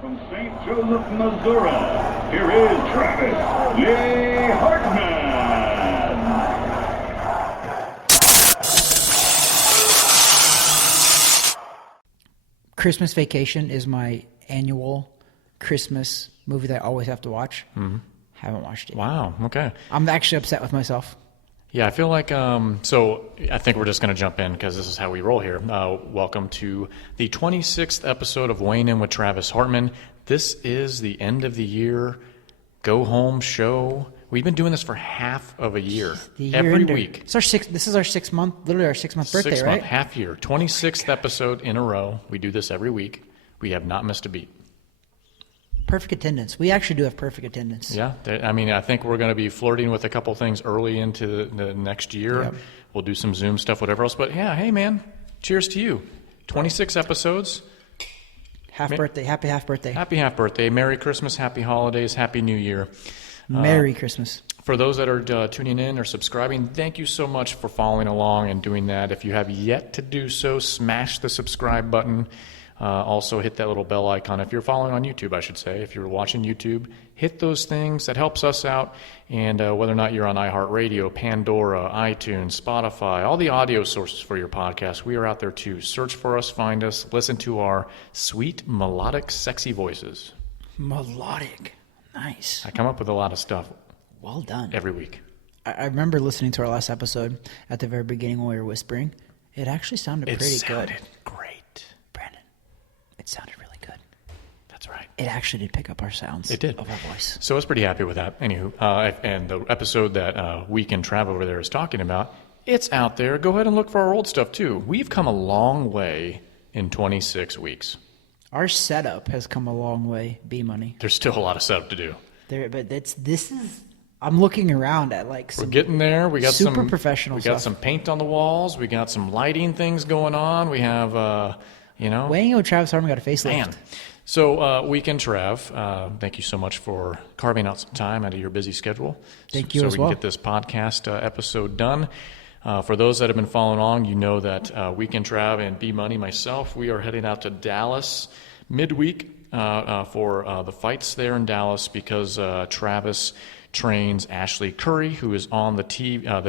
From St. Joseph, Missouri, here is Travis Lee Hartman. Christmas Vacation is my annual Christmas movie that I always have to watch. Mm-hmm. Haven't watched it. Wow, okay. I'm actually upset with myself. Yeah, I feel like, so I think we're just going to jump in because this is how we roll here. Welcome to the 26th episode of Weighing In with Travis Hartman. This is the end of the year go-home show. We've been doing this for half of a year, every week. This is our 6 month, literally our 6 month birthday, 6 month, right? half year, 26th episode in a row. We do this every week. We have not missed a beat. Perfect attendance. We actually do have perfect attendance. Yeah, I mean, I think we're going to be flirting with a couple things early into the next year. Yep. We'll do some Zoom stuff, whatever else. But yeah, hey man, cheers to you. 26 episodes. Birthday. Happy half birthday. Happy half birthday. Merry Christmas, happy holidays, happy New Year. Merry Christmas. For those that are tuning in or subscribing, thank you so much for following along and doing that. If you have yet to do so, smash the subscribe button. Also, hit that little bell icon. If you're following on YouTube, I should say. If you're watching YouTube, hit those things. That helps us out. And whether or not you're on iHeartRadio, Pandora, iTunes, Spotify, all the audio sources for your podcast, we are out there too. Search for us, find us, listen to our sweet, melodic, sexy voices. Melodic. Nice. I come up with a lot of stuff. Well done. Every week. I remember listening to our last episode at the very beginning when we were whispering. It actually sounded pretty good. It sounded great. It sounded really good. That's right. It actually did pick up our sounds. It did. Of our voice. So I was pretty happy with that. Anywho, and the episode that Weekend Trav over there is talking about, it's out there. Go ahead and look for our old stuff too. We've come a long way in 26 weeks. Our setup has come a long way, B-Money. There's still a lot of setup to do. But this is... I'm looking around at like some... We're getting there. We got super some professional stuff. We got some paint on the walls. We got some lighting things going on. We have... Weighing In with Travis Hartman got a facelift. Man. So, Weekend Trav, thank you so much for carving out some time out of your busy schedule. Thank you as well. So we can get this podcast episode done. For those that have been following along, you know that Weekend Trav and B-Money, myself, we are heading out to Dallas midweek for the fights there in Dallas because Travis trains Ashleigh Curry, who is on the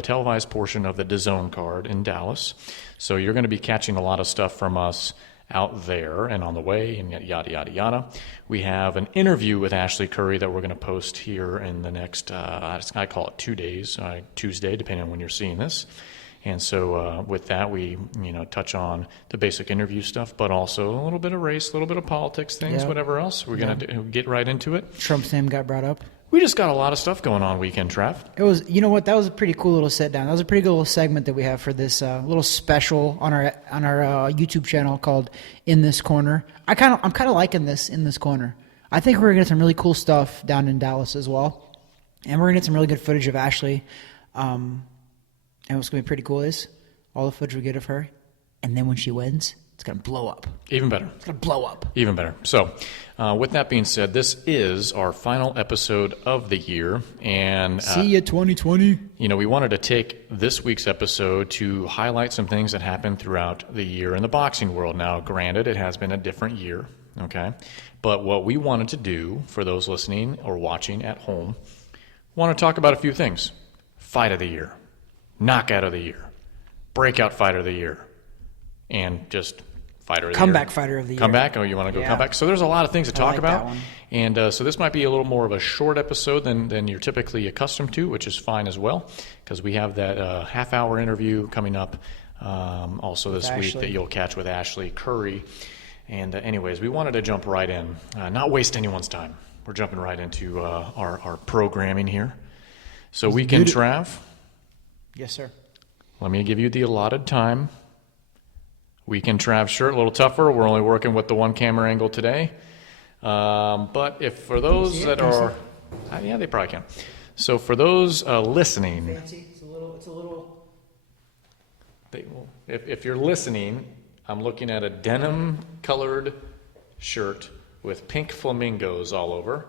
televised portion of the DAZN card in Dallas. So you're going to be catching a lot of stuff from us out there and on the way and yada, yada, yada. We have an interview with Ashleigh Curry that we're going to post here in the next, I call it 2 days, Tuesday, depending on when you're seeing this. And so with that, we touch on the basic interview stuff, but also a little bit of race, a little bit of politics things, whatever else. We're going to get right into it. Trump's name got brought up. We just got a lot of stuff going on Weekend Trav. It was, you know what, that was a pretty cool little sit down. That was a pretty good little segment that we have for this little special on our YouTube channel called In This Corner. I'm kind of liking this In This Corner. I think we're gonna get some really cool stuff down in Dallas as well, and we're gonna get some really good footage of Ashleigh. And what's gonna be pretty cool is all the footage we get of her, and then when she wins, it's going to blow up. Even better. It's going to blow up. Even better. So, with that being said, this is our final episode of the year. And see ya 2020. We wanted to take this week's episode to highlight some things that happened throughout the year in the boxing world. Now, granted, it has been a different year, okay? But what we wanted to do for those listening or watching at home, want to talk about a few things. Fight of the year, knockout of the year, breakout fighter of the year, and just fighter of the comeback year. Fighter of the year. Comeback? Oh, you want to go comeback? So there's a lot of things to talk about. And so this might be a little more of a short episode than you're typically accustomed to, which is fine as well, because we have that half-hour interview coming up also this week that you'll catch with Ashleigh Curry. And anyways, we wanted to jump right in, not waste anyone's time. We're jumping right into our programming here. So Weekend Trav. Yes, sir. Let me give you the allotted time. Weekend Trav shirt, a little tougher. We're only working with the one camera angle today. But if for those that are... yeah, they probably can. So for those listening... Fancy. It's a little... If you're listening, I'm looking at a denim-colored shirt with pink flamingos all over.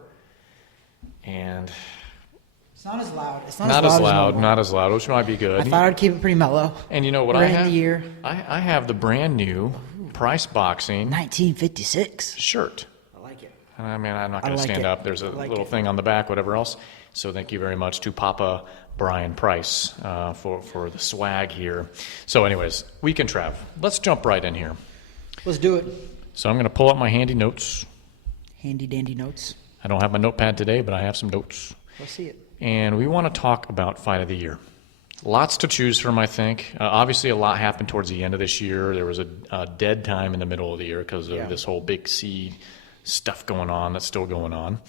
And... It's not as loud. It's not as loud, which might be good. I thought I'd keep it pretty mellow. And you know what I have? The year. I have the brand new Price Boxing 1956 shirt. I like it. I mean, I'm not going to like stand it. up. There's a I like little it. thing on the back, whatever else. So thank you very much to Papa Brian Price for the swag here. So anyways, Weekend Trav. Let's jump right in here. Let's do it. So I'm going to pull up my handy notes. Handy dandy notes. I don't have my notepad today, but I have some notes. Let's see it. And we want to talk about Fight of the Year. Lots to choose from, I think. Obviously, a lot happened towards the end of this year. There was a dead time in the middle of the year because of this whole Big C stuff going on that's still going on.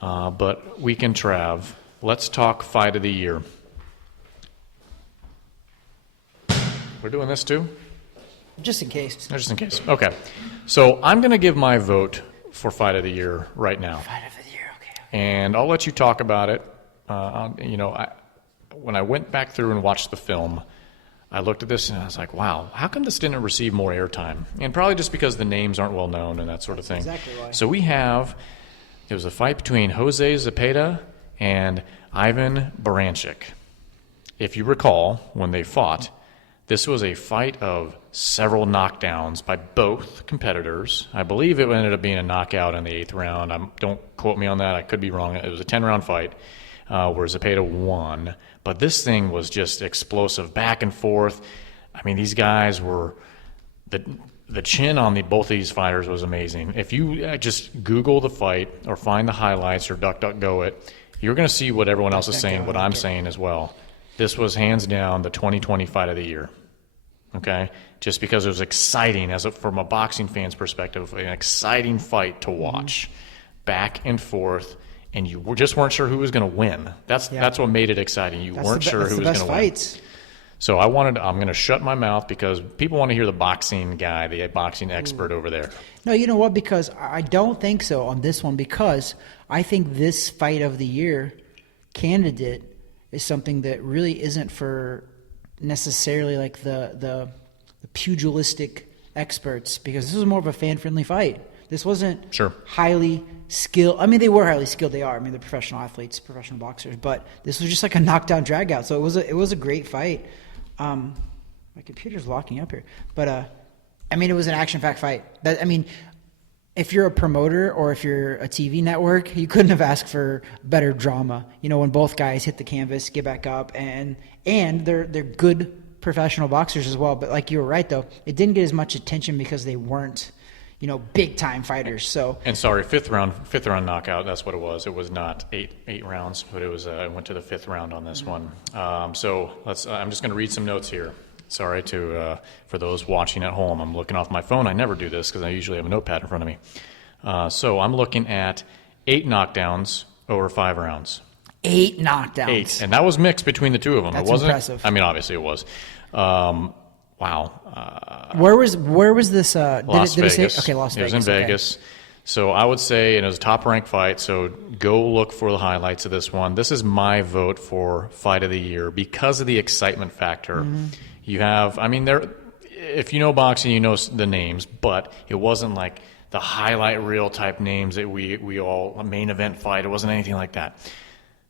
But Weekend Trav, let's talk Fight of the Year. We're doing this too? Just in case. Just in case. Okay. So I'm going to give my vote for Fight of the Year right now. Fight of the year. Okay. And I'll let you talk about it. When I went back through and watched the film, I looked at this and I was like, wow, how come this didn't receive more airtime? And probably just because the names aren't well known and that sort of thing. Exactly why. So there was a fight between Jose Zepeda and Ivan Baranchyk. If you recall, when they fought, this was a fight of several knockdowns by both competitors. I believe it ended up being a knockout in the 8th round. Don't quote me on that. I could be wrong. It was a 10-round fight where Zepeda won. But this thing was just explosive, back and forth. I mean, these guys were the chin on both of these fighters was amazing. If you just Google the fight or find the highlights or DuckDuckGo it, you're going to see what everyone else is saying, what I'm saying as well. This was hands down the 2020 Fight of the Year. Okay? Just because it was exciting, from a boxing fan's perspective, an exciting fight to watch. Back and forth. And you just weren't sure who was going to win. That's what made it exciting. You weren't sure who was going to win. Fights. So I'm going to shut my mouth because people want to hear the boxing guy, the boxing expert over there. No, you know what? Because I don't think so on this one, because I think this Fight of the Year candidate is something that really isn't for necessarily like the pugilistic experts, because this was more of a fan-friendly fight. This wasn't highly skilled. I mean, they were highly skilled. They are. I mean, they're professional athletes, professional boxers. But this was just like a knockdown, drag-out. So it was a great fight. My computer's locking up here. But, I mean, it was an action-packed fight. If you're a promoter or if you're a TV network, you couldn't have asked for better drama. You know, when both guys hit the canvas, get back up, and they're good professional boxers as well. But like you were right, though, it didn't get as much attention because they weren't, big time fighters. So sorry, fifth round knockout. That's what it was. It was not eight rounds, but it was. I went to the 5th round on this one. So I'm just going to read some notes here. Sorry for those watching at home. I'm looking off my phone. I never do this because I usually have a notepad in front of me. So I'm looking at 8 knockdowns over 5 rounds. 8 knockdowns. 8, and that was mixed between the two of them. That's it wasn't impressive. I mean, obviously it was. Wow. Where was this? Las Vegas. Okay, Las Vegas. It was in Vegas. So I would say, and it was a top-ranked fight, so go look for the highlights of this one. This is my vote for Fight of the Year because of the excitement factor. Mm-hmm. You have, if you know boxing, you know the names, but it wasn't like the highlight reel type names that we all, a main event fight. It wasn't anything like that.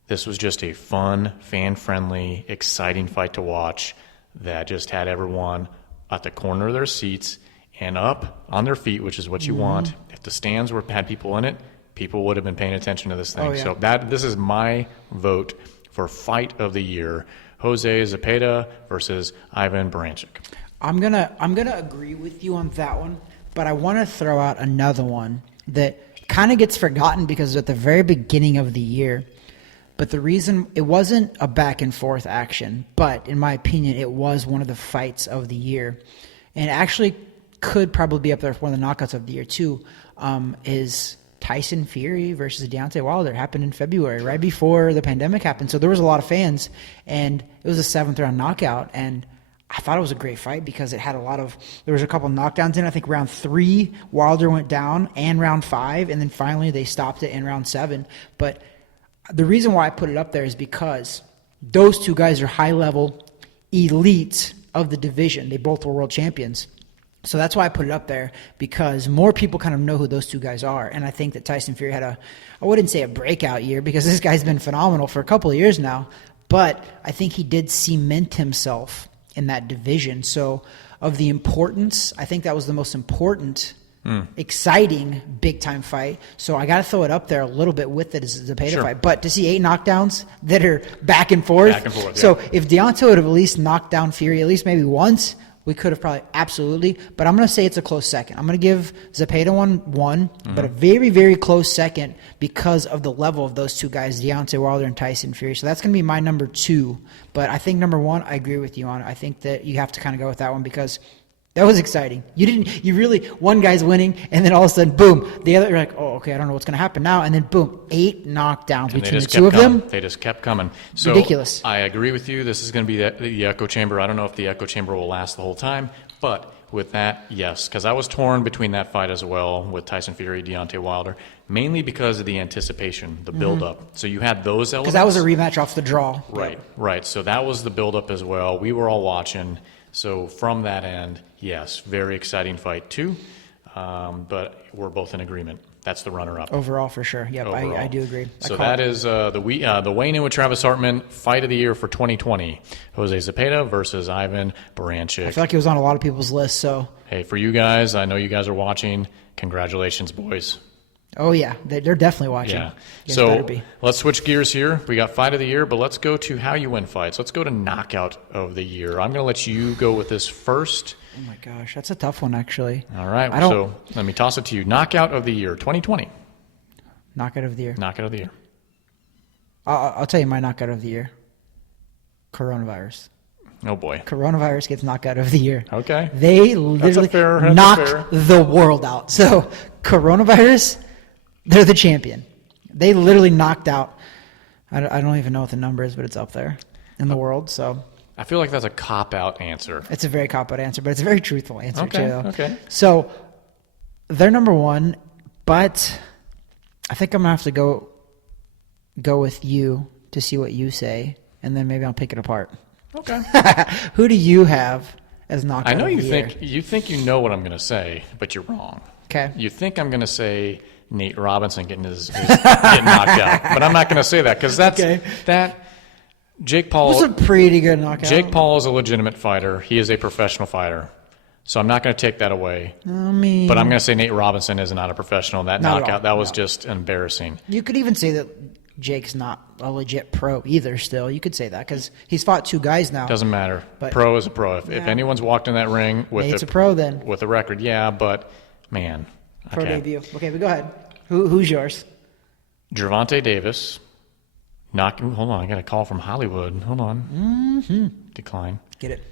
This was just a fun, fan-friendly, exciting fight to watch that just had everyone at the corner of their seats and up on their feet, which is what you want. If the stands had people in it, people would have been paying attention to this thing. So this is my vote for Fight of the Year. Jose Zepeda versus Ivan Baranchyk. I'm gonna agree with you on that one, but I want to throw out another one that kind of gets forgotten because it's at the very beginning of the year. But the reason it wasn't a back and forth action, but in my opinion, it was one of the fights of the year, and actually could probably be up there for one of the knockouts of the year too. Is Tyson Fury versus Deontay Wilder. Happened in February, right before the pandemic happened. So there was a lot of fans, and it was a 7th round knockout. And I thought it was a great fight because it had there was a couple knockdowns in. I think round 3, Wilder went down, and round 5, and then finally they stopped it in round 7. But the reason why I put it up there is because those two guys are high-level elites of the division. They both were world champions. So that's why I put it up there, because more people kind of know who those two guys are. And I think that Tyson Fury had I wouldn't say a breakout year, because this guy's been phenomenal for a couple of years now, but I think he did cement himself in that division. So of the importance, I think that was the most important exciting, big-time fight. So I got to throw it up there a little bit with the Zepeda fight. But to see 8 knockdowns that are back and forth. So if Deontay would have at least knocked down Fury at least maybe once, we could have probably absolutely. But I'm going to say it's a close second. I'm going to give Zepeda one, but a very, very close second because of the level of those two guys, Deontay Wilder and Tyson Fury. So that's going to be my number 2. But I think number 1, I agree with you on. I think that you have to kind of go with that one because that was exciting. You really, one guy's winning, and then all of a sudden, boom, the other, you're like, oh, okay, I don't know what's going to happen now. And then, boom, 8 knockdowns between the two of them. They just kept coming. So ridiculous. I agree with you. This is going to be the echo chamber. I don't know if the echo chamber will last the whole time, but with that, yes, because I was torn between that fight as well with Tyson Fury, Deontay Wilder, mainly because of the anticipation, the build-up. So you had those elements. Because that was a rematch off the draw. Right. So that was the build-up as well. We were all watching. So from that end, yes, very exciting fight too. But we're both in agreement. That's the runner-up. Overall, for sure. Yep, I do agree. So that is the Weigh In with Travis Hartman Fight of the Year for 2020. Jose Zepeda versus Ivan Baranchyk. I feel like it was on a lot of people's list. So hey, for you guys, I know you guys are watching. Congratulations, boys. Oh, yeah. They're definitely watching. Yeah. So let's switch gears here. We got Fight of the Year, but let's go to how you win fights. Let's go to Knockout of the Year. I'm going to let you go with this first. Oh, my gosh. That's a tough one, actually. All right. So let me toss it to you. Knockout of the Year 2020. Knockout of the Year. Knockout of the Year. I'll tell you my knockout of the year. Coronavirus. Oh, boy. Coronavirus gets knockout of the year. Okay. They literally knocked the world out. So coronavirus, they're the champion. They literally knocked out. I don't even know what the number is, but it's up there in the world. So I feel like that's a cop-out answer. It's a very cop-out answer, but it's a very truthful answer too. Okay. So they're number 1, but I think I'm gonna have to go with you to see what you say, and then maybe I'll pick it apart. Okay. Who do you have as knockout? I know of the year? you think you know what I'm going to say, but you're wrong. Okay. You think I'm going to say Nate Robinson getting getting knocked out, but I'm not going to say that because that Jake Paul was a pretty good knockout. Jake Paul is a legitimate fighter. He is a professional fighter. So I'm not going to take that away. But I'm going to say Nate Robinson is not a professional. That knockout, that was just embarrassing. You could even say that Jake's not a legit pro either still. You could say that because he's fought 2 guys now. Doesn't matter. But pro is a pro. If anyone's walked in that ring with Nate's a pro then. With a record, yeah, but man. Pro debut. Okay, but go ahead. Who's yours? Javonte Davis. Hold on, I got a call from Hollywood. Hold on. Decline. Get it.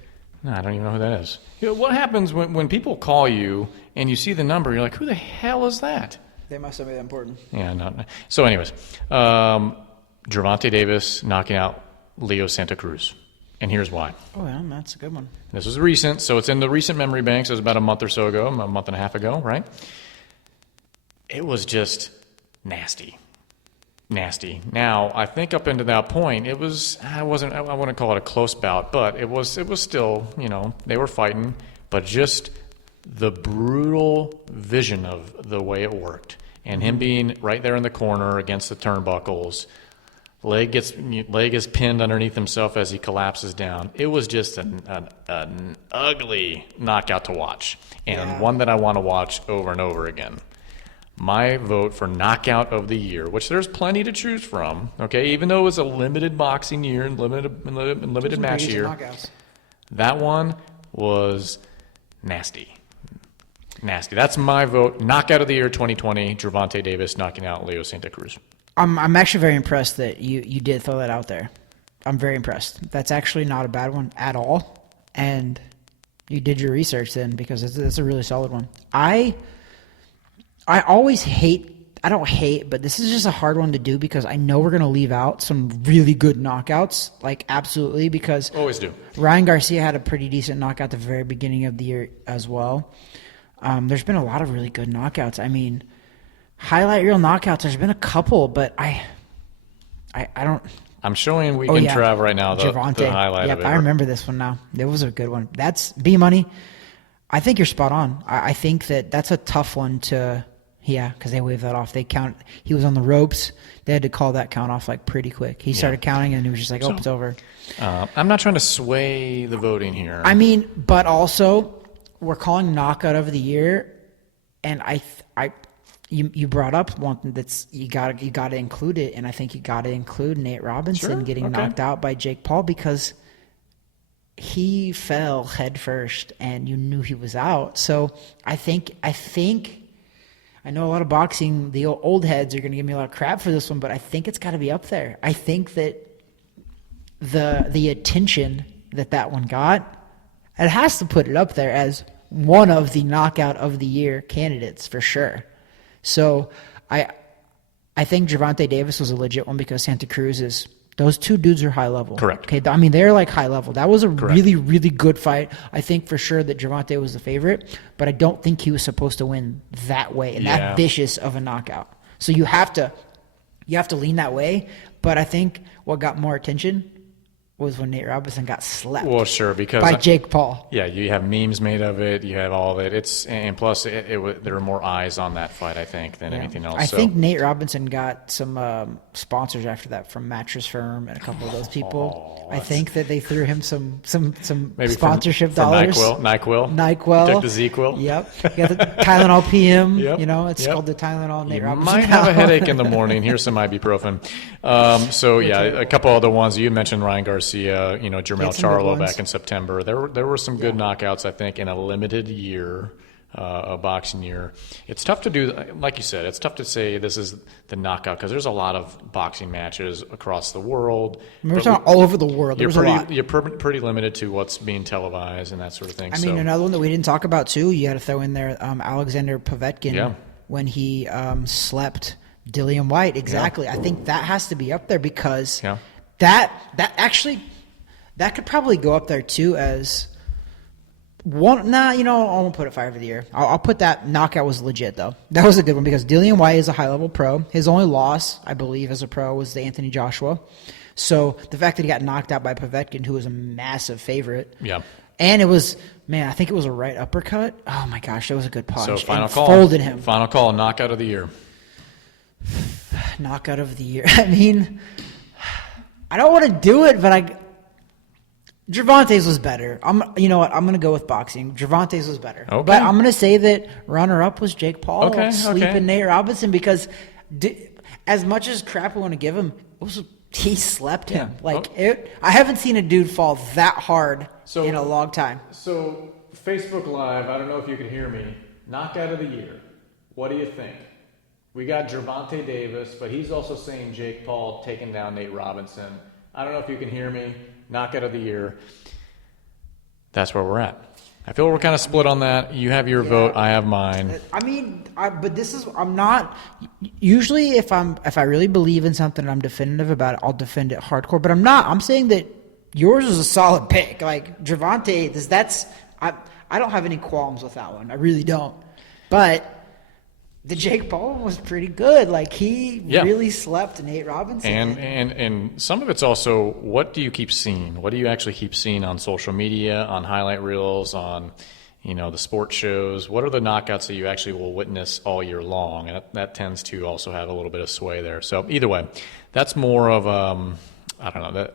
No, I don't even know who that is. You know, what happens when people call you and you see the number, you're like, who the hell is that? They must have been important. Yeah, no. So anyways, Javonte Davis knocking out Leo Santa Cruz. And here's why. Oh, yeah, that's a good one. This was recent, so it's in the recent memory banks. It was about a month or so ago, a month and a half ago, right? It was just nasty. Nasty. Now, I think up into that point, it was, I wouldn't call it a close bout, but it was still, they were fighting, but just the brutal vision of the way it worked. And him being right there in the corner against the turnbuckles, leg is pinned underneath himself as he collapses down. It was just an ugly knockout to watch, and one that I want to watch over and over again. My vote for knockout of the year, which there's plenty to choose from, okay, even though it was a limited boxing year and limited match year, that one was nasty. Nasty. That's my vote. Knockout of the year 2020, Javonte Davis knocking out Leo Santa Cruz. I'm actually very impressed that you did throw that out there. I'm very impressed. That's actually not a bad one at all. And you did your research then because it's a really solid one. I always don't hate, but this is just a hard one to do because I know we're going to leave out some really good knockouts, like absolutely, because always do. Ryan Garcia had a pretty decent knockout at the very beginning of the year as well. There's been a lot of really good knockouts. I mean, highlight reel knockouts, there's been a couple, but I don't. I'm showing Weekend Trav right now, the highlight of it. I remember this one now. It was a good one. That's B-Money. I think you're spot on. I think that's a tough one to, because they waved that off. He was on the ropes. They had to call that count off like pretty quick. He started counting and he was just like, it's over. I'm not trying to sway the voting here. I mean, but also we're calling knockout of the year, and you brought up one that's you got to include it, and I think you got to include Nate Robinson getting knocked out by Jake Paul because he fell head first, and you knew he was out. So I think I know a lot of boxing, the old heads are going to give me a lot of crap for this one, but I think it's got to be up there. I think that the attention that one got, it has to put it up there as one of the knockout of the year candidates for sure. So I think Javonte Davis was a legit one because Santa Cruz is. Those two dudes are high level. Correct. Okay, I mean, they're like high level. That was a really, really good fight. I think for sure that Javonte was the favorite, but I don't think he was supposed to win that way and that vicious of a knockout. So you have to lean that way. But I think what got more attention was when Nate Robinson got slept. Well, sure, because by Jake Paul. Yeah, you have memes made of it. You have all of it. And plus, there were more eyes on that fight, I think, than anything else. I think Nate Robinson got some sponsors after that from Mattress Firm and a couple of those people. I think that they threw him some maybe sponsorship dollars. NyQuil. Took the Z-Quil. Yep. You got the Tylenol PM. Yep. It's called the Tylenol Nate Robinson. Might have a headache in the morning. Here's some ibuprofen. A couple other ones. You mentioned Ryan Garcia. Jermell Charlo back in September. There were some good knockouts, I think, in a limited year, a boxing year. It's tough to do, like you said, it's tough to say this is the knockout because there's a lot of boxing matches across the world. We're talking all over the world. You're pretty limited to what's being televised and that sort of thing. I mean, another one that we didn't talk about, too, you got to throw in there Alexander Povetkin when he slept Dillian White. Exactly. I think that has to be up there because that could probably go up there too as one. I won't put it fight of the year. I'll put that knockout was legit though. That was a good one because Dillian White is a high level pro. His only loss, I believe, as a pro was the Anthony Joshua. So the fact that he got knocked out by Povetkin, who was a massive favorite, and it was I think it was a right uppercut. Oh my gosh, that was a good punch. So final call, folded him. Final call, knockout of the year. Knockout of the year. I mean, I don't want to do it, but Gervonta's was better. You know what? I'm going to go with boxing. Gervonta's was better. Okay. But I'm going to say that runner-up was Jake Paul sleeping Nate Robinson because as much as crap we want to give him, he slept him. I haven't seen a dude fall that hard in a long time. So Facebook Live, I don't know if you can hear me. Knockout of the year. What do you think? We got Javonte Davis, but he's also saying Jake Paul taking down Nate Robinson. I don't know if you can hear me. Knockout of the year. That's where we're at. I feel we're kind of split on that. You have your vote. I have mine. I mean, I'm not. Usually, if I really believe in something and I'm definitive about it, I'll defend it hardcore. But I'm not. I'm saying that yours is a solid pick. Like Javonte, I don't have any qualms with that one. I really don't. But the Jake Paul one was pretty good. Like he really slept Nate Robinson. And some of it's also what do you keep seeing? What do you actually keep seeing on social media, on highlight reels, on the sports shows? What are the knockouts that you actually will witness all year long? And that tends to also have a little bit of sway there. So either way, that's more of I don't know,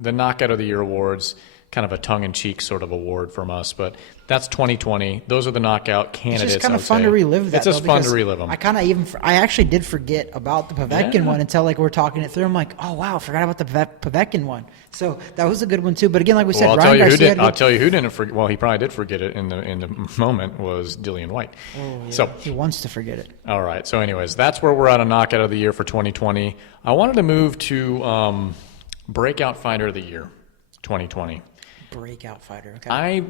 the knockout of the year awards. Kind of a tongue-in-cheek sort of award from us, but that's 2020. Those are the knockout candidates. It's just kind of fun to relive that. It's just fun to relive them. I actually did forget about the Povetkin one until we're talking it through. I'm like, oh wow, forgot about the Povetkin one. So that was a good one too. But again, like we said, I'll tell you who didn't forget. Well, he probably did forget it in the moment was Dillian White. Oh, yeah. So he wants to forget it. All right. So anyways, that's where we're at on knockout of the year for 2020. I wanted to move to breakout fighter of the year, 2020. Breakout fighter. Okay. I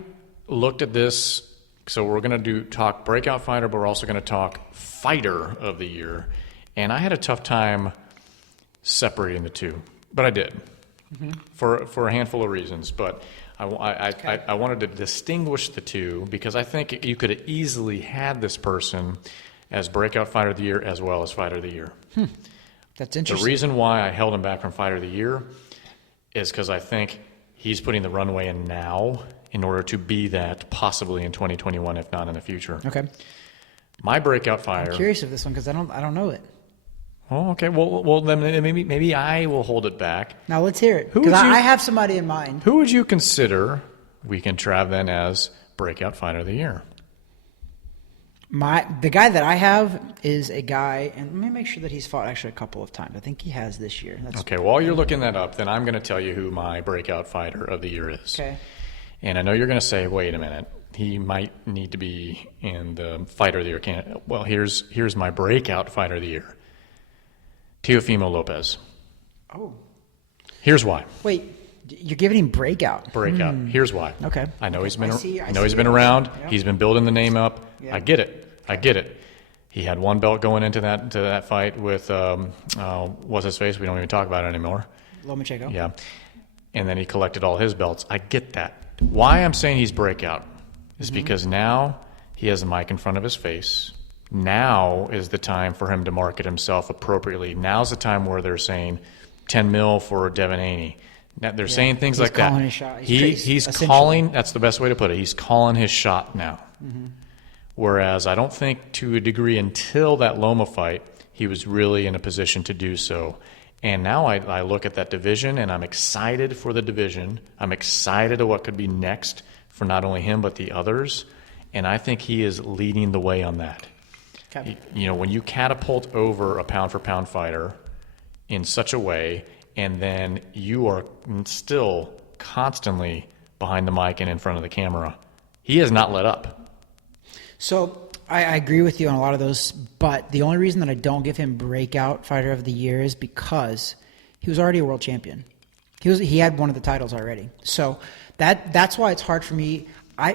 looked at this, so we're going to talk breakout fighter, but we're also going to talk fighter of the year. And I had a tough time separating the two, but I did for a handful of reasons. But I wanted to distinguish the two because I think you could have easily had this person as breakout fighter of the year as well as fighter of the year. That's interesting. The reason why I held him back from fighter of the year is because I think he's putting the runway in now in order to be that possibly in 2021, if not in the future. Okay. My breakout fighter. I'm curious of this one because I don't know it. Oh, okay. Well, then maybe I will hold it back. Now let's hear it because I have somebody in mind. Who would you consider Weekend Trav then as breakout fighter of the year? The guy that I have is a guy, and let me make sure that he's fought actually a couple of times. I think he has this year. Okay, while you're looking that up, then I'm going to tell you who my breakout fighter of the year is. Okay. And I know you're going to say, wait a minute, he might need to be in the fighter of the year. Well, here's my breakout fighter of the year. Teofimo Lopez. Oh. Here's why. Wait, you're giving him breakout. Breakout. Here's why. Okay. I know he's been Around. around. Yep. He's been building the name up. Yeah. I get it. He had one belt going into that fight with what's his face? We don't even talk about it anymore. Lomachenko. Yeah. And then he collected all his belts. I get that. Why I'm saying he's breakout is because now he has a mic in front of his face. Now is the time for him to market himself appropriately. Now's the time where they're saying 10 mil for Devin Haney. Now they're saying things like that. His shot. He's calling. That's the best way to put it. He's calling his shot now. Whereas I don't think, to a degree, until that Loma fight, he was really in a position to do so. And now I look at that division, and I'm excited for the division. I'm excited at what could be next for not only him but the others. And I think he is leading the way on that. Okay. When you catapult over a pound-for-pound fighter in such a way, and then you are still constantly behind the mic and in front of the camera, he has not let up. So I agree with you on a lot of those, but the only reason that I don't give him breakout fighter of the year is because he was already a world champion. He had one of the titles already. So that's why it's hard for me.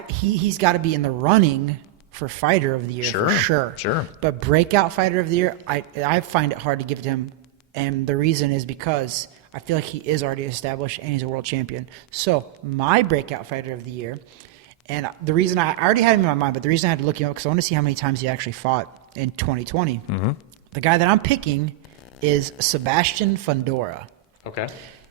He's got to be in the running for fighter of the year for sure. Sure. But breakout fighter of the year, I find it hard to give it to him, and the reason is because I feel like he is already established and he's a world champion. So my breakout fighter of the year. And the reason I already had him in my mind, but the reason I had to look him up because I want to see how many times he actually fought in 2020. The guy that I'm picking is Sebastian Fundora. Okay.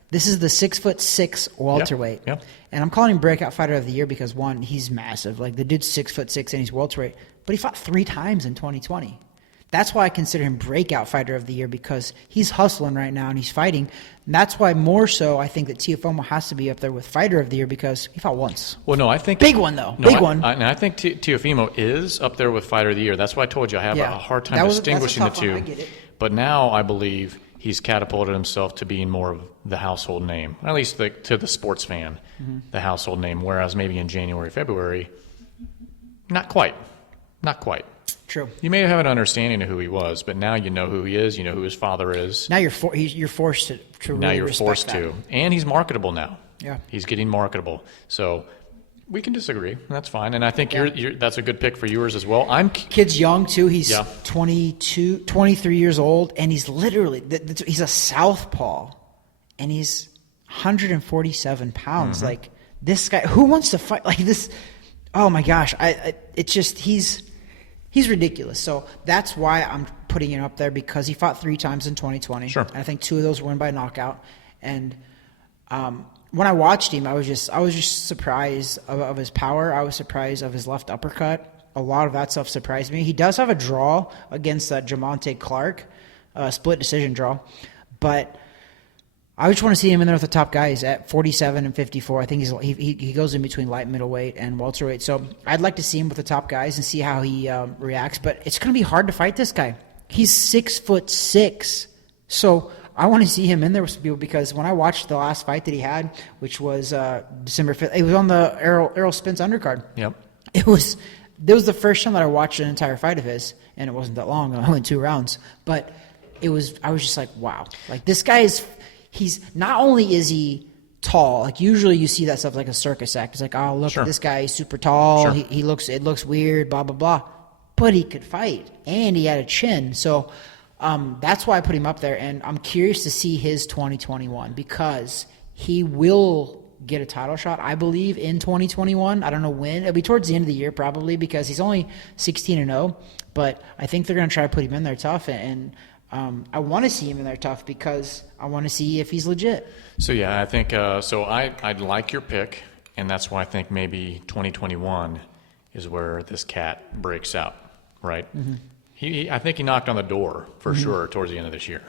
This is the 6'6" welterweight. Yep. And I'm calling him breakout fighter of the year because, one, he's massive. Like, the dude's 6'6" and he's welterweight. But he fought 3 times in 2020. That's why I consider him breakout fighter of the year, because he's hustling right now and he's fighting. And that's why more so I think that Teofimo has to be up there with fighter of the year because he fought once. Well, no, I think... Big one, though. No, Big one. I think Teofimo is up there with fighter of the year. That's why I told you I have a hard time distinguishing the two. I get it. But now I believe he's catapulted himself to being more of the household name, at least to the sports fan, the household name, whereas maybe in January, February, not quite. Not quite. True. You may have an understanding of who he was, but now you know who he is. You know who his father is. Now you're forced to really now you're respect forced that. to, and he's marketable now. Yeah, he's getting marketable. So we can disagree. That's fine, and I think that's a good pick for yours as well. Kid's young too. He's 22, 23 years old, and he's literally he's a southpaw, and he's 147 pounds. Like, this guy, who wants to fight like this? Oh my gosh, it's just He's ridiculous. So that's why I'm putting him up there, because he fought 3 times in 2020. Sure. And I think 2 of those were won by knockout. And when I watched him, I was just surprised of his power. I was surprised of his left uppercut. A lot of that stuff surprised me. He does have a draw against Javonte Clark, split decision draw. But I just want to see him in there with the top guys at 47 and 54. I think he goes in between light middleweight and welterweight. So I'd like to see him with the top guys and see how he reacts. But it's going to be hard to fight this guy. He's 6'6". So I want to see him in there with some people, because when I watched the last fight that he had, which was December 5th, it was on the Errol Spence undercard. Yep. It was the first time that I watched an entire fight of his, and it wasn't that long. I went 2 rounds. But I was just like, wow. Like, this guy is... He's not only is he tall, like usually you see that stuff like a circus act. It's like, oh, look at this guy, he's super tall. Sure. It looks weird, blah, blah, blah. But he could fight, and he had a chin. So that's why I put him up there. And I'm curious to see his 2021, because he will get a title shot, I believe, in 2021. I don't know when. It'll be towards the end of the year probably, because he's only 16-0. But I think they're going to try to put him in there tough, and I want to see him in there tough, because I want to see if he's legit. So, yeah, I think I'd like your pick, and that's why I think maybe 2021 is where this cat breaks out, right? I think he knocked on the door for sure towards the end of this year.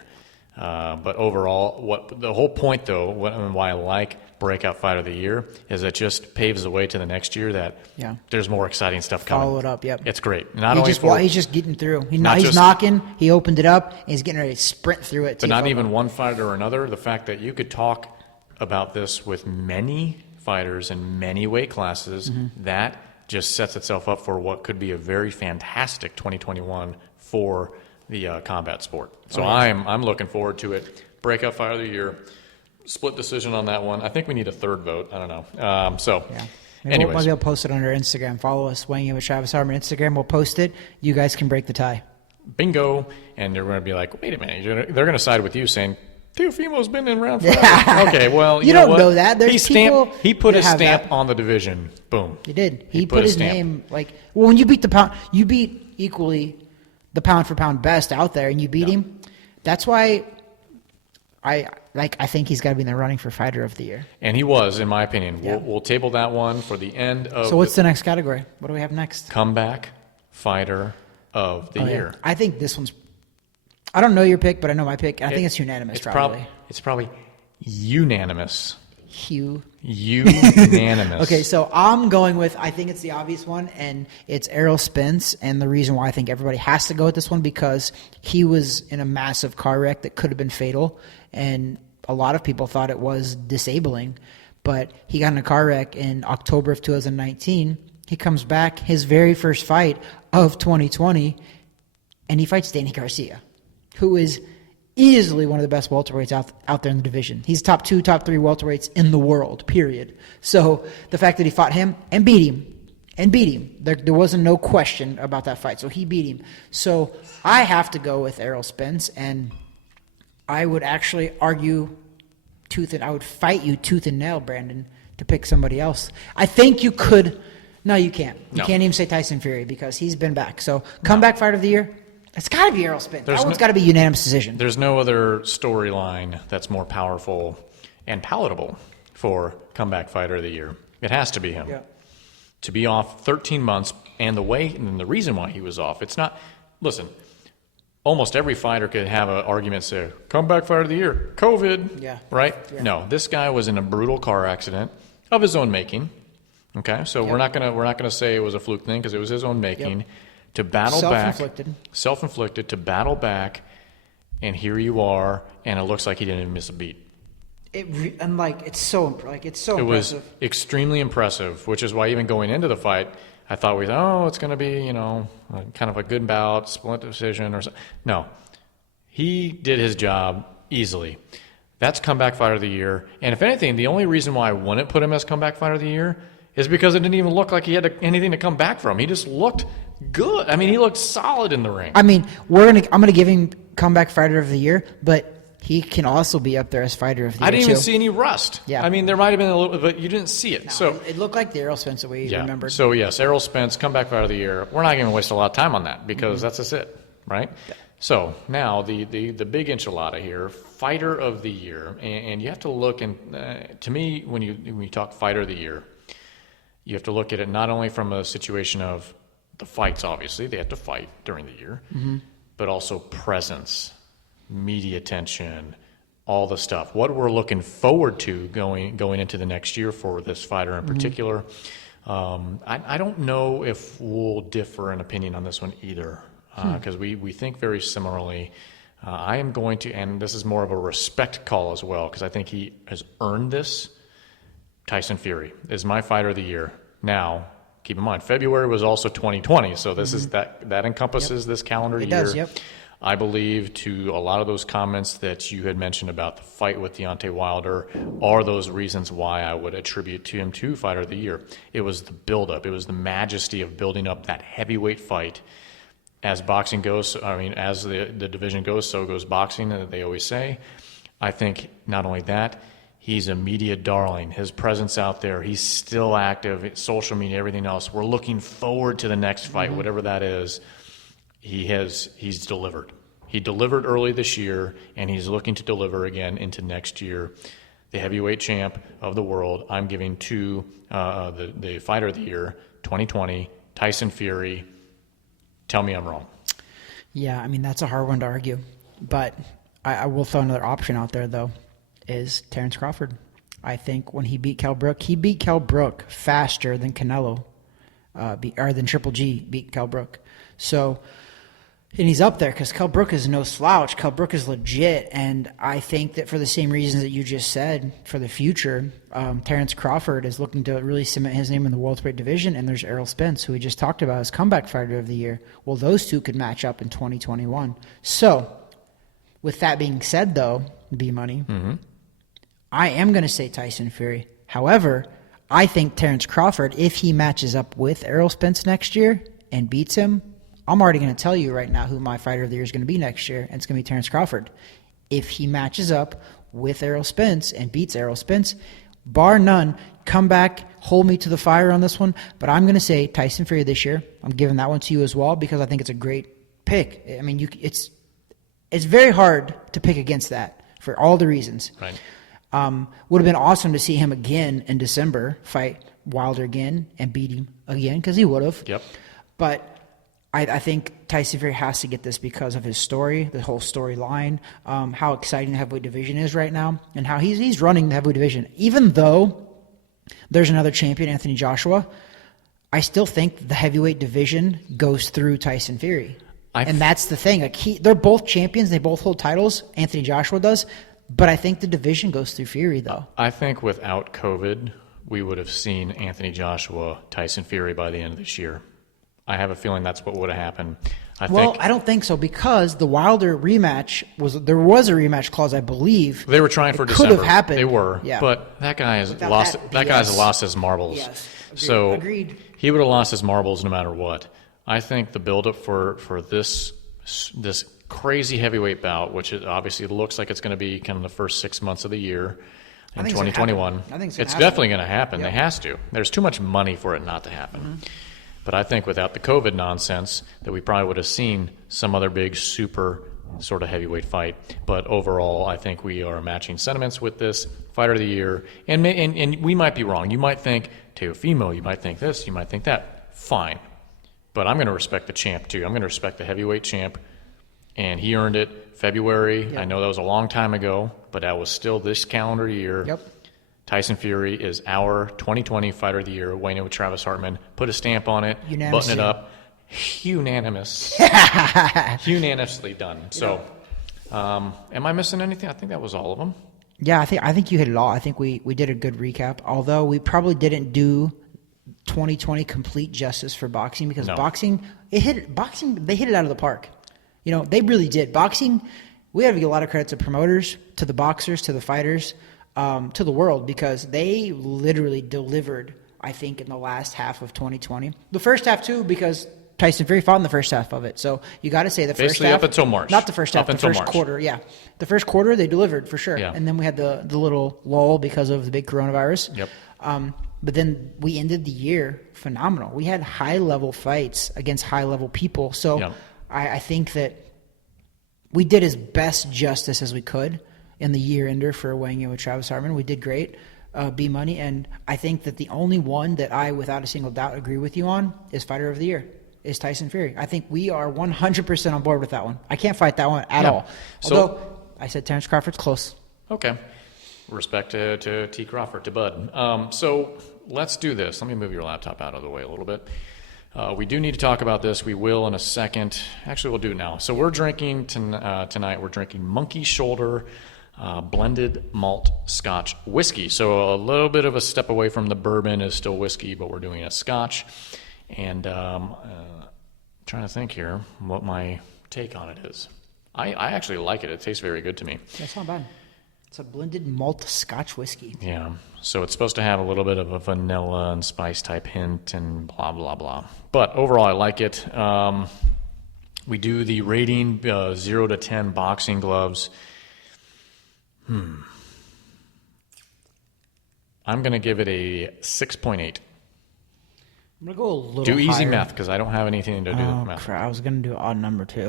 But overall, what the whole point, though, and why I like Breakout Fighter of the Year is it just paves the way to the next year that there's more exciting stuff coming. Follow it up, yep. It's great. He's just getting through. He's knocking. He opened it up, and he's getting ready to sprint through it. But not even one fighter or another. The fact that you could talk about this with many fighters in many weight classes, that just sets itself up for what could be a very fantastic 2021 for the combat sport. So I'm looking forward to it. Breakout Fighter of the Year. Split decision on that one. I think we need a third vote. I don't know. Anyways. Maybe I'll post it on our Instagram. Follow us, Weighing In with Travis Harmon Instagram. We'll post it. You guys can break the tie. Bingo. And they're going to be like, wait a minute. They're going to side with you saying, Teofimo's been in round 5. Okay, well, you don't know that. There's he put a stamp on the division. Boom. He did. He put his name, when you beat you beat equally the pound-for-pound best out there, and you beat him. That's why I think he's got to be in the running for Fighter of the Year. And he was, in my opinion. Yeah. We'll table that one for the end of. So what's the next category? What do we have next? Comeback Fighter of the Year. I think this one's. I don't know your pick, but I know my pick. I think it's unanimous. It's probably unanimous. Unanimous. Okay, so I'm going with, I think it's the obvious one, and it's Errol Spence. And the reason why I think everybody has to go with this one, because he was in a massive car wreck that could have been fatal, and a lot of people thought it was disabling. But he got in a car wreck in October of 2019. He comes back, his very first fight of 2020, and he fights Danny Garcia, who is easily one of the best welterweights out there in the division. He's top 2, top 3 welterweights in the world, period. So the fact that he fought him and beat him, there wasn't no question about that fight. So he beat him. So I have to go with Errol Spence, and I would actually argue I would fight you tooth and nail, Brandon, to pick somebody else. I think you could. No, you can't. You can't even say Tyson Fury because he's been back. So comeback fighter of the year. It's got to be Errol Spence. That one's got to be unanimous decision. There's no other storyline that's more powerful and palatable for comeback fighter of the year. It has to be him. Yeah. To be off 13 months, and the reason why he was off, it's not. Listen, almost every fighter could have an argument say, comeback fighter of the year, COVID. Yeah. Right? Yeah. No, this guy was in a brutal car accident of his own making. Okay, so we're not gonna say it was a fluke thing because it was his own making. Yep. To battle self-inflicted, to battle back, and here you are, and it looks like he didn't even miss a beat. It's so impressive. It was extremely impressive, which is why even going into the fight, I thought it's going to be kind of a good bout, split decision or something. No, he did his job easily. That's comeback fighter of the year, and if anything, the only reason why I wouldn't put him as comeback fighter of the year is because it didn't even look like he had anything to come back from. He just looked good. I mean, he looked solid in the ring. I mean, I'm gonna give him comeback fighter of the year, but he can also be up there as fighter of the year. I didn't even see any rust. Yeah. I mean, there might have been a little, but you didn't see it. No, so it looked like the Errol Spence that we remembered. So yes, Errol Spence, comeback fighter of the year. We're not going to waste a lot of time on that because that's just it, right? Yeah. So now the big enchilada here, fighter of the year, and you have to look, and to me, when you talk fighter of the year, you have to look at it not only from a situation of the fights, obviously, they have to fight during the year, but also presence, media attention, all the stuff. What we're looking forward to going into the next year for this fighter in particular. I don't know if we'll differ in opinion on this one either, because we think very similarly. I am going to, and this is more of a respect call as well, because I think he has earned this. Tyson Fury is my fighter of the year. Now, keep in mind, February was also 2020, so this is that encompasses this calendar year. It does, yep. I believe to a lot of those comments that you had mentioned about the fight with Deontay Wilder are those reasons why I would attribute to him to fighter of the year. It was the buildup. It was the majesty of building up that heavyweight fight. As boxing goes, as the division goes, so goes boxing, they always say. I think not only that, he's a media darling. His presence out there, he's still active, social media, everything else. We're looking forward to the next fight, whatever that is. He's delivered. He delivered early this year, and he's looking to deliver again into next year. The heavyweight champ of the world, I'm giving to the fighter of the year, 2020, Tyson Fury. Tell me I'm wrong. Yeah, I mean, that's a hard one to argue. But I will throw another option out there, though, is Terrence Crawford. I think when he beat Kell Brook faster than Canelo, or than Triple G beat Kell Brook. So, and he's up there because Kell Brook is no slouch. Kell Brook is legit, and I think that for the same reasons that you just said, for the future, Terrence Crawford is looking to really cement his name in the welterweight division, and there's Errol Spence, who we just talked about as comeback fighter of the year. Well, those two could match up in 2021. So, with that being said, though, B-Money, I am going to say Tyson Fury. However, I think Terrence Crawford, if he matches up with Errol Spence next year and beats him, I'm already going to tell you right now who my fighter of the year is going to be next year, and it's going to be Terrence Crawford. If he matches up with Errol Spence and beats Errol Spence, bar none, come back, hold me to the fire on this one, but I'm going to say Tyson Fury this year. I'm giving that one to you as well because I think it's a great pick. I mean, it's very hard to pick against that for all the reasons. Right. Would have been awesome to see him again in December, fight Wilder again and beat him again, because he would have. Yep. But I think Tyson Fury has to get this because of his story, the whole storyline, how exciting the heavyweight division is right now, and how he's running the heavyweight division. Even though there's another champion, Anthony Joshua, I still think the heavyweight division goes through Tyson Fury. And that's the thing. Like they're both champions. They both hold titles. Anthony Joshua does. But I think the division goes through Fury, though. I think without COVID, we would have seen Anthony Joshua, Tyson Fury by the end of this year. I have a feeling that's what would have happened. I don't think so, because the Wilder rematch there was a rematch clause, I believe. They were trying for December. Could have happened. They were, yeah. But that guy has lost. That guy's lost his marbles. Yes. Agreed. So Agreed. He would have lost his marbles no matter what. I think the buildup for this crazy heavyweight bout, which it obviously looks like it's going to be kind of the first 6 months of the year in 2021. I think it's definitely going to happen. Yep. They has to. There's too much money for it not to happen. Mm-hmm. But I think without the COVID nonsense, that we probably would have seen some other big super sort of heavyweight fight. But overall, I think we are matching sentiments with this fighter of the year. And we might be wrong. You might think Teofimo. You might think this. You might think that. Fine. But I'm going to respect the champ, too. I'm going to respect the heavyweight champ. And he earned it February. Yep. I know that was a long time ago, but that was still this calendar year. Yep. Tyson Fury is our 2020 Fighter of the Year, weighing in with Travis Hartman. Put a stamp on it, button it up. Unanimous. Unanimously done. So, am I missing anything? I think that was all of them. Yeah, I think you hit it all. I think we did a good recap, although we probably didn't do 2020 complete justice for boxing, because boxing, they hit it out of the park. You know, they really did. Boxing, we have to give a lot of credit to promoters, to the boxers, to the fighters, to the world, because they literally delivered, I think, in the last half of 2020. The first half, too, because Tyson Fury fought in the first half of it. So you got to say the first basically half. Up until March. Not the first half, the first quarter. Yeah. The first quarter, they delivered for sure. Yeah. And then we had the little lull because of the big coronavirus. Yep. But then we ended the year phenomenal. We had high-level fights against high-level people. So I think that we did as best justice as we could in the year-ender for weighing in with Travis Hartman. We did great, B-Money. And I think that the only one that I, without a single doubt, agree with you on is Fighter of the Year, is Tyson Fury. I think we are 100% on board with that one. I can't fight that one at all. Although, I said Terrence Crawford's close. Okay. Respect to T. Crawford, to Bud. So let's do this. Let me move your laptop out of the way a little bit. We do need to talk about this. We will in a second. Actually, we'll do it now. So we're drinking tonight. We're drinking Monkey Shoulder blended malt Scotch whiskey. So a little bit of a step away from the bourbon is still whiskey, but we're doing a Scotch. And trying to think here what my take on it is. I actually like it. It tastes very good to me. That's not bad. It's a blended malt Scotch whiskey. Yeah. So it's supposed to have a little bit of a vanilla and spice type hint and blah, blah, blah. But overall, I like it. We do the rating 0 to 10 boxing gloves. I'm going to give it a 6.8. I'm going to go a little Do easy higher. math because I don't have anything to do with math. Crap. I was going to do an odd number too.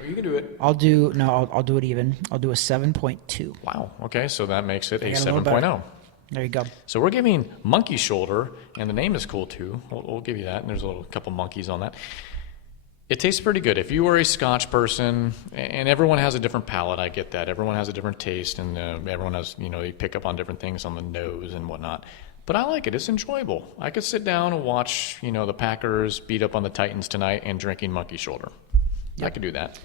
Well, you can do it. I'll do it even. I'll do a 7.2. Wow. Okay, so that makes it a got a little 7.0. There you go. So we're giving Monkey Shoulder, and the name is cool too. We'll give you that, and there's a couple monkeys on that. It tastes pretty good. If you are a Scotch person, and everyone has a different palate, I get that. Everyone has a different taste, and everyone has, you pick up on different things on the nose and whatnot. But I like it. It's enjoyable. I could sit down and watch, the Packers beat up on the Titans tonight and drinking Monkey Shoulder. Yep. I could do that.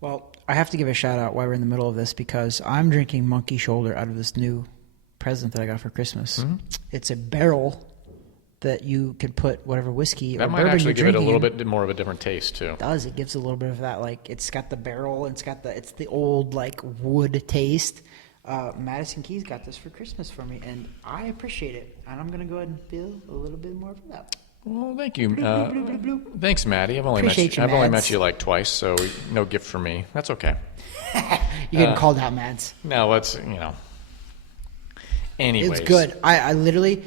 Well, I have to give a shout out while we're in the middle of this because I'm drinking Monkey Shoulder out of this new present that I got for Christmas. Mm-hmm. It's a barrel that you could put whatever whiskey that or might bourbon actually you're give it a drinking little in. bit more of a different taste too. It does. It gives a little bit of that, it's got the barrel and it's the old wood taste. Madison Keys got this for Christmas for me, and I appreciate it. And I'm gonna go ahead and feel a little bit more of that. Well, thank you. Thanks, Maddie. I've only met you like twice, so no gift for me. That's okay. You're getting called out, Mads. No, let's Anyways, it's good. I literally.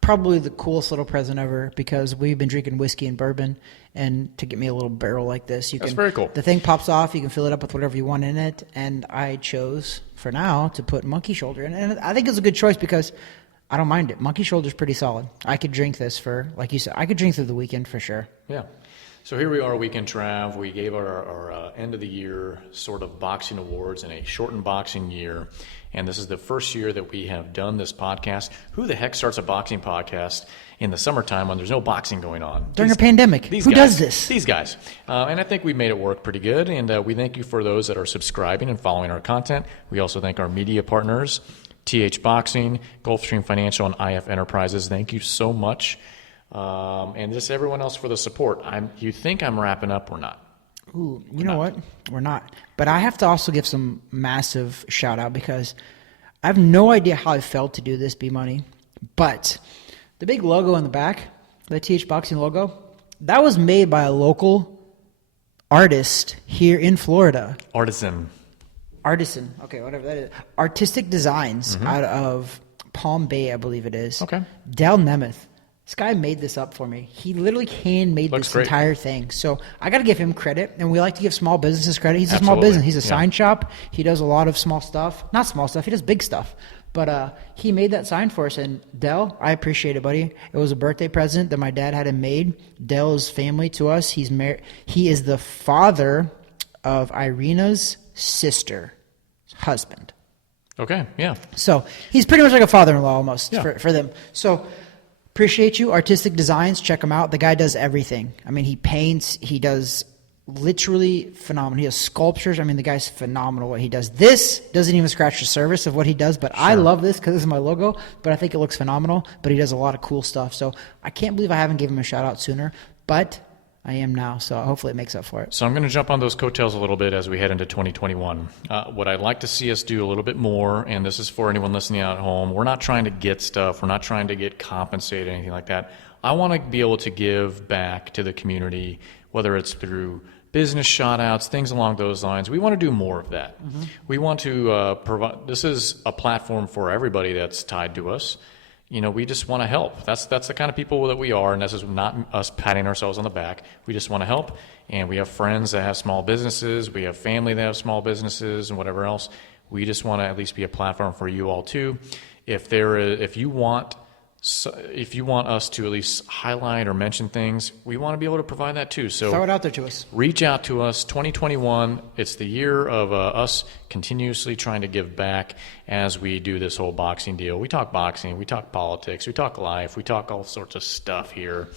Probably the coolest little present ever because we've been drinking whiskey and bourbon, and to get me a little barrel like this, that's very cool. The thing pops off, you can fill it up with whatever you want in it, and I chose for now to put Monkey Shoulder in, and I think it's a good choice because I don't mind it. Monkey Shoulder's pretty solid. I could drink this for, like you said, I could drink through the weekend for sure. Yeah. So here we are, Weekend Trav. We gave our end of the year sort of boxing awards in a shortened boxing year. And this is the first year that we have done this podcast. Who the heck starts a boxing podcast in the summertime when there's no boxing going on? During a pandemic. Who does this? These guys. And I think we made it work pretty good. And we thank you for those that are subscribing and following our content. We also thank our media partners, TH Boxing, Gulfstream Financial, and IF Enterprises. Thank you so much. And just everyone else for the support. You think I'm wrapping up or not? Ooh, you know what? We're not. But I have to also give some massive shout out because I have no idea how I felt to do this, B-Money. But the big logo in the back, the TH Boxing logo, that was made by a local artist here in Florida. Artisan. Okay, whatever that is. Artistic Designs out of Palm Bay, I believe it is. Okay. Dell Nemeth. This guy made this up for me. He literally handmade this great. entire thing. So I got to give him credit, and we like to give small businesses credit. He's a Absolutely. small business. He's a sign shop. He does a lot of small stuff. Not small stuff. He does big stuff. But he made that sign for us. And Dell, I appreciate it, buddy. It was a birthday present that my dad had him made. Dell is family to us. He's married. He is the father of Irina's sister's husband. Okay, yeah. So he's pretty much like a father-in-law almost for them. So appreciate you. Artistic Designs, check him out. The guy does everything. I mean, he paints. He does literally phenomenal. He does sculptures. I mean, the guy's phenomenal what he does. This doesn't even scratch the surface of what he does, but I love this because this is my logo, but I think it looks phenomenal. But he does a lot of cool stuff. So I can't believe I haven't given him a shout-out sooner, but I am now, so hopefully it makes up for it. So I'm going to jump on those coattails a little bit as we head into 2021. What I'd like to see us do a little bit more, and this is for anyone listening out at home, we're not trying to get stuff. We're not trying to get compensated or anything like that. I want to be able to give back to the community, whether it's through business shout-outs, things along those lines. We want to do more of that. Mm-hmm. We want to provide – this is a platform for everybody that's tied to us. We just want to help. That's the kind of people that we are, and this is not us patting ourselves on the back. We just want to help, and we have friends that have small businesses. We have family that have small businesses and whatever else. We just want to at least be a platform for you all too. If you want us to at least highlight or mention things, we want to be able to provide that too. So throw it out there to us. Reach out to us. 2021, it's the year of us continuously trying to give back as we do this whole boxing deal. We talk boxing, we talk politics, we talk life, we talk all sorts of stuff here.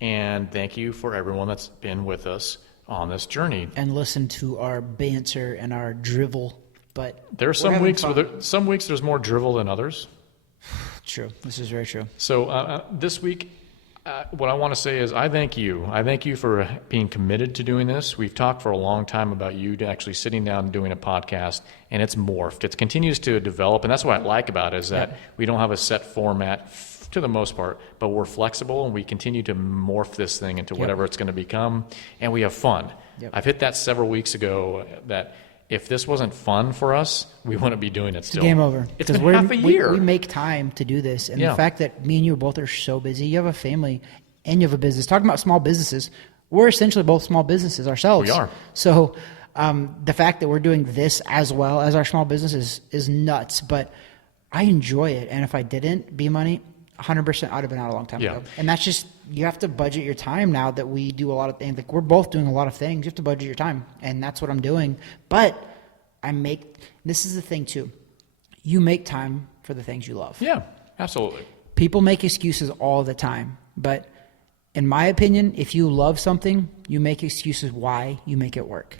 And thank you for everyone that's been with us on this journey. And listen to our banter and our drivel. But there are some weeks there's more drivel than others. True. This is very true. So this week, what I want to say is I thank you. I thank you for being committed to doing this. We've talked for a long time about you actually sitting down and doing a podcast, and it's morphed. It continues to develop, and that's what I like about it is that we don't have a set format to the most part, but we're flexible, and we continue to morph this thing into whatever it's going to become, and we have fun. Yep. I've hit that several weeks ago that if this wasn't fun for us, we wouldn't be doing it still. Game over. It's been half a year. We make time to do this. And the fact that me and you both are so busy, you have a family and you have a business. Talking about small businesses, we're essentially both small businesses ourselves. We are. So the fact that we're doing this as well as our small business is nuts. But I enjoy it. And if I didn't, B-Money, 100%. I'd have been out a long time Yeah. ago. And that's just, you have to budget your time now that we do a lot of things. Like, we're both doing a lot of things. You have to budget your time. And that's what I'm doing. But this is the thing too. You make time for the things you love. Yeah, absolutely. People make excuses all the time. But in my opinion, if you love something, you make excuses why you make it work.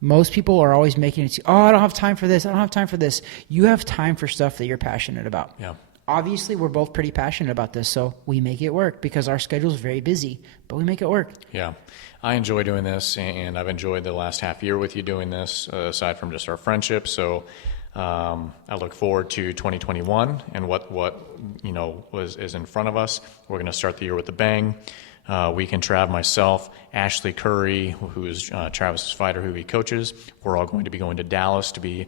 Most people are always making it, I don't have time for this. I don't have time for this. You have time for stuff that you're passionate about. Yeah. Obviously, we're both pretty passionate about this, so we make it work because our schedule is very busy, but we make it work. Yeah. I enjoy doing this, and I've enjoyed the last half year with you doing this, aside from just our friendship. So I look forward to 2021 and what is in front of us. We're going to start the year with a bang. Weekend Trav, myself, Ashleigh Curry, who is Travis's fighter, who he coaches. We're all going to be going to Dallas to be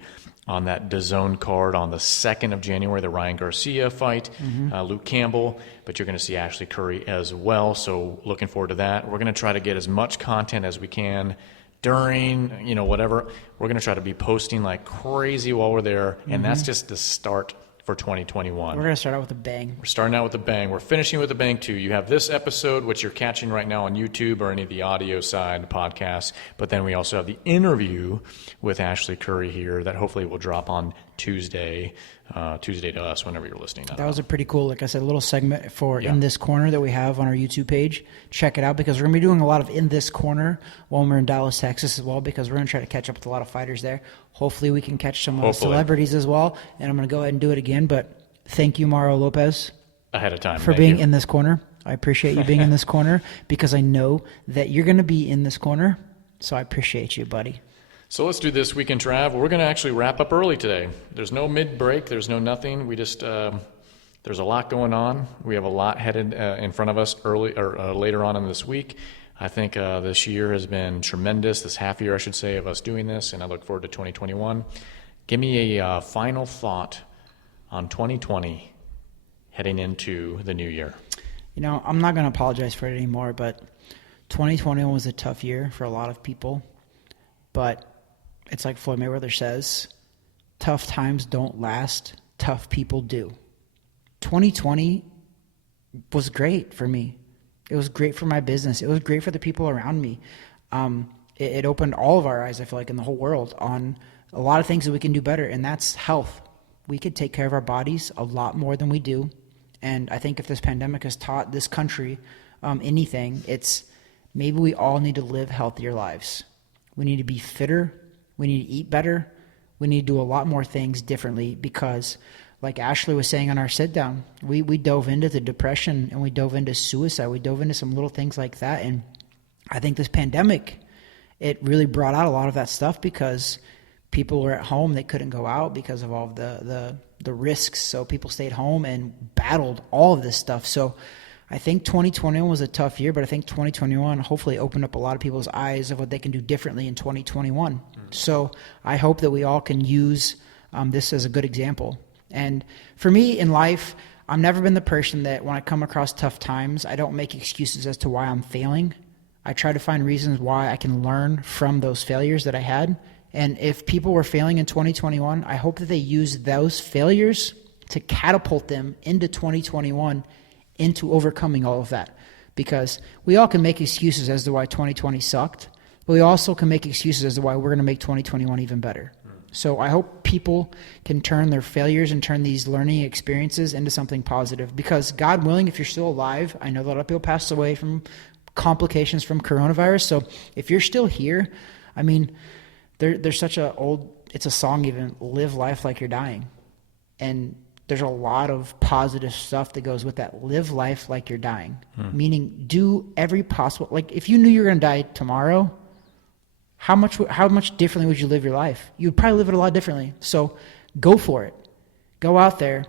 on that DAZN card on the 2nd of January, the Ryan Garcia fight, Luke Campbell, but you're going to see Ashleigh Curry as well. So looking forward to that. We're going to try to get as much content as we can during, whatever. We're going to try to be posting like crazy while we're there, and that's just the start for 2021. We're going to start out with a bang. We're starting out with a bang. We're finishing with a bang, too. You have this episode, which you're catching right now on YouTube or any of the audio side podcasts. But then we also have the interview with Ashleigh Curry here that hopefully will drop on Tuesday to us whenever you're listening. That was a pretty cool, like I said, little segment for Yeah. In This Corner that we have on our YouTube page. Check it out because we're going to be doing a lot of In This Corner while we're in Dallas, Texas as well, because we're going to try to catch up with a lot of fighters there. Hopefully we can catch some celebrities as well, and I'm going to go ahead and do it again. But thank you, Mauro Lopez, ahead of time for being in this corner. I appreciate you being in this corner because I know that you're going to be in this corner, so I appreciate you, buddy. So let's do this Weekend Trav. We're going to actually wrap up early today. There's no mid-break. There's no nothing. We just there's a lot going on. We have a lot headed in front of us later on in this week. I think this year has been tremendous, this half year, I should say, of us doing this, and I look forward to 2021. Give me a final thought on 2020 heading into the new year. I'm not going to apologize for it anymore, but 2021 was a tough year for a lot of people. But it's like Floyd Mayweather says, tough times don't last, tough people do. 2020 was great for me. It was great for my business. It was great for the people around me. It opened all of our eyes, I feel like, in the whole world on a lot of things that we can do better, and that's health. We could take care of our bodies a lot more than we do. And I think if this pandemic has taught this country anything, it's maybe we all need to live healthier lives. We need to be fitter. We need to eat better. We need to do a lot more things differently because, like Ashleigh was saying on our sit-down, we dove into the depression and we dove into suicide. We dove into some little things like that. And I think this pandemic, it really brought out a lot of that stuff because people were at home. They couldn't go out because of all of the risks. So people stayed home and battled all of this stuff. So I think 2021 was a tough year, but I think 2021 hopefully opened up a lot of people's eyes of what they can do differently in 2021. So I hope that we all can use this as a good example. And for me in life, I've never been the person that when I come across tough times, I don't make excuses as to why I'm failing. I try to find reasons why I can learn from those failures that I had. And if people were failing in 2021, I hope that they use those failures to catapult them into 2021 into overcoming all of that. Because we all can make excuses as to why 2020 sucked, but we also can make excuses as to why we're going to make 2021 even better. So I hope people can turn their failures and turn these learning experiences into something positive. Because God willing, if you're still alive, I know that a lot of people passed away from complications from coronavirus. So if you're still here, I mean, there's such it's a song even, live life like you're dying. And there's a lot of positive stuff that goes with that. Live life like you're dying. Meaning do every possible, like if you knew you were going to die tomorrow, how much differently would you live your life? You'd probably live it a lot differently. So go for it. Go out there,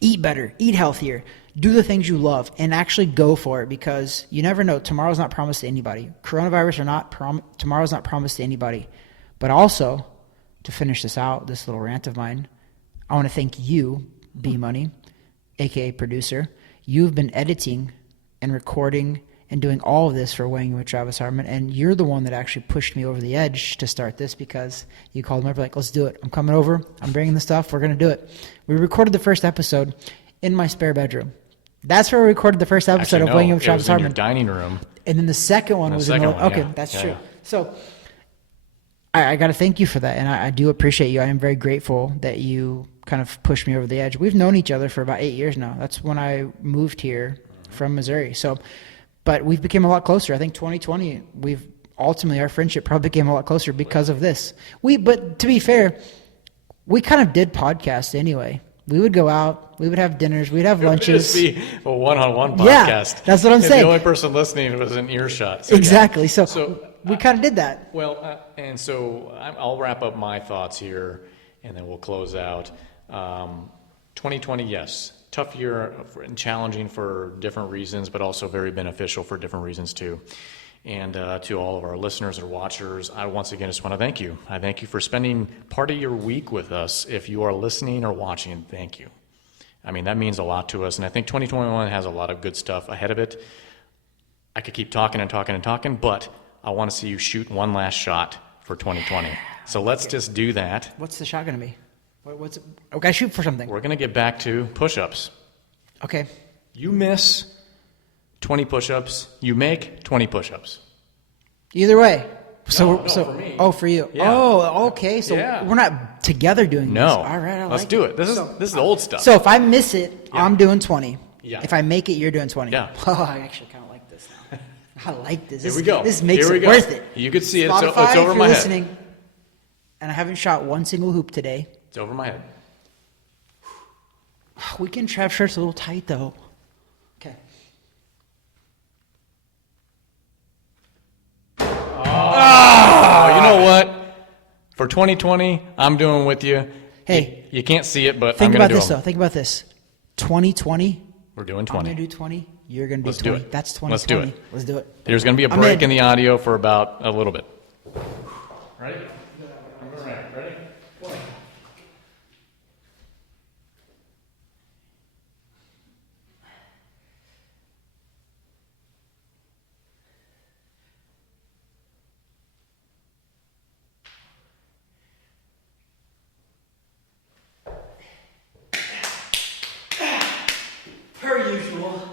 eat better, eat healthier, do the things you love, and actually go for it because you never know. Tomorrow's not promised to anybody. Coronavirus or not, tomorrow's not promised to anybody. But also, to finish this out, this little rant of mine, I want to thank you, B-Money, a.k.a. producer. You've been editing and recording and doing all of this for Weighing with Travis Hartman, and you're the one that actually pushed me over the edge to start this because you called me up like, let's do it. I'm coming over. I'm bringing the stuff. We're going to do it. We recorded the first episode in my spare bedroom. That's where we recorded the first episode Actually, of Weighing In with it was Travis in your Hartman. dining room. And then the second one was in the okay, yeah. that's Yeah, true. yeah. So I got to thank you for that, and I do appreciate you. I am very grateful that you kind of pushed me over the edge. We've known each other for about 8 years now. That's when I moved here from Missouri. So, but we've become a lot closer. I think 2020, our friendship probably became a lot closer because of this. But to be fair, we kind of did podcasts anyway. We would go out, we would have dinners, we'd have lunches. It would just be a one-on-one podcast. Yeah, that's what I'm saying. The only person listening was in earshot. Exactly. Yeah. So we kind of did that. Well, and so I'll wrap up my thoughts here, and then we'll close out. 2020, yes, tough year and challenging for different reasons, but also very beneficial for different reasons too. And to all of our listeners or watchers, I once again just want to thank you. I thank you for spending part of your week with us. If you are listening or watching, thank you. I mean, that means a lot to us. And I think 2021 has a lot of good stuff ahead of it. I could keep talking and talking and talking, but I want to see you shoot one last shot for 2020. So let's just do that. What's the shot going to be? What's it? Okay, shoot for something. We're going to get back to push-ups. Okay. You miss 20 push-ups, you make 20 push-ups. Either way. No, for me. Oh, for you. Yeah. Oh, okay. So Yeah. we're not together doing No. this. All right, Let's do it. This is the old stuff. So if I miss it, I'm doing 20. Yeah. If I make it, you're doing 20. Yeah. Oh, I actually kind of like this now. I like this. Here we go. This makes Here we it go. worth it. You could see Spotify, it's over if you're my head. listening, and I haven't shot one single hoop today. It's over my head. Weekend Trav shirt's a little tight, though. Okay. Oh, you know what? For 2020, I'm doing with you. Hey. You can't see it, but I'm Think going about to do this, them. though. Think about this. 2020. We're doing I'm 20. going to do 20. You're going to do Let's do 20. it. That's 2020. Let's do it. Let's do it. There's going to be a I'm break in. in the audio for about a little bit. Ready? All right. Ready? 20. Per usual.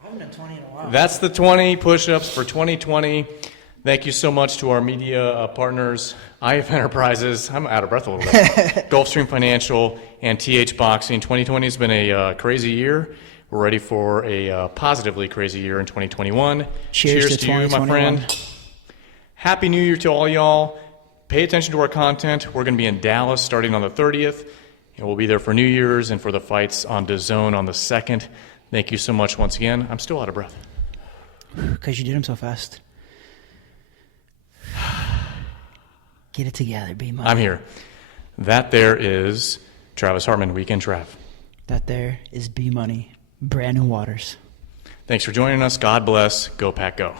I haven't done 20 in a while. That's the 20 push-ups for 2020. Thank you so much to our media partners, IF Enterprises, I'm out of breath a little bit, Gulfstream Financial, and TH Boxing. 2020 has been a crazy year. We're ready for a positively crazy year in 2021. Cheers to you, my friend. Happy New Year to all y'all. Pay attention to our content. We're going to be in Dallas starting on the 30th, and we'll be there for New Year's and for the fights on DAZN on the 2nd. Thank you so much once again. I'm still out of breath. Because you did them so fast. Get it together, B-Money. I'm here. That there is Travis Hartman, Weekend Trav. That there is B-Money, Brandon Waters. Thanks for joining us. God bless. Go Pack Go.